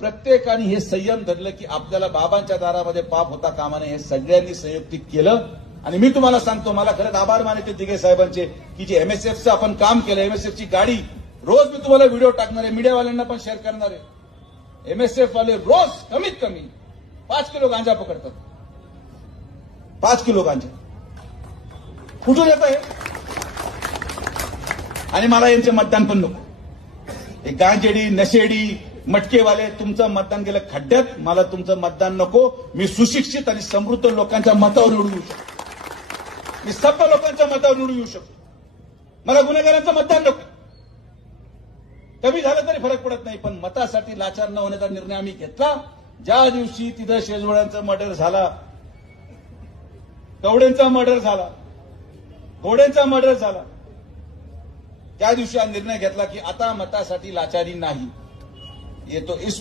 प्रत्येकाने हे संयम धरलं की आपल्याला बाबांच्या दारामध्ये पाप होता कामा नये, हे सगळ्यांनी संयुक्तिक केलं. आणि मी तुम्हाला सांगतो, मला खरंच आभार मानायचे दिघे साहेबांचे की जे एमएसएफचं आपण काम केलं. एमएसएफची गाडी रोज मी तुम्हाला व्हिडिओ टाकणार आहे, मीडियावाल्यांना पण शेअर करणार आहे. एमएसएफ वाले रोज कमीत कमी 5 किलो गांजा पकडतात. 5 किलो गांजा कुठून येत आहे? आणि मला यांचे मतदान पण नको. हे गांजेडी, नशेडी, मटकेवाले तुमचं मतदान गेलं खड्ड्यात. मला तुमचं मतदान नको. मी सुशिक्षित आणि समृद्ध लोकांच्या मतावर निवडून येऊ शकतो. मी सभ्य लोकांच्या मतावर निवडून येऊ शकतो. मला गुन्हेगारांचं मतदान नको. कमी झालं तरी फरक पडत नाही, पण मतासाठी लाचार न होण्याचा निर्णय आम्ही घेतला. ज्या दिवशी तिथं शेजवळ्यांचा मर्डर झाला, कवडेंचा मर्डर झाला, घोडेंचा मर्डर झाला, त्या दिवशी हा निर्णय घेतला की आता मतासाठी लाचारी नाही. ये तो इस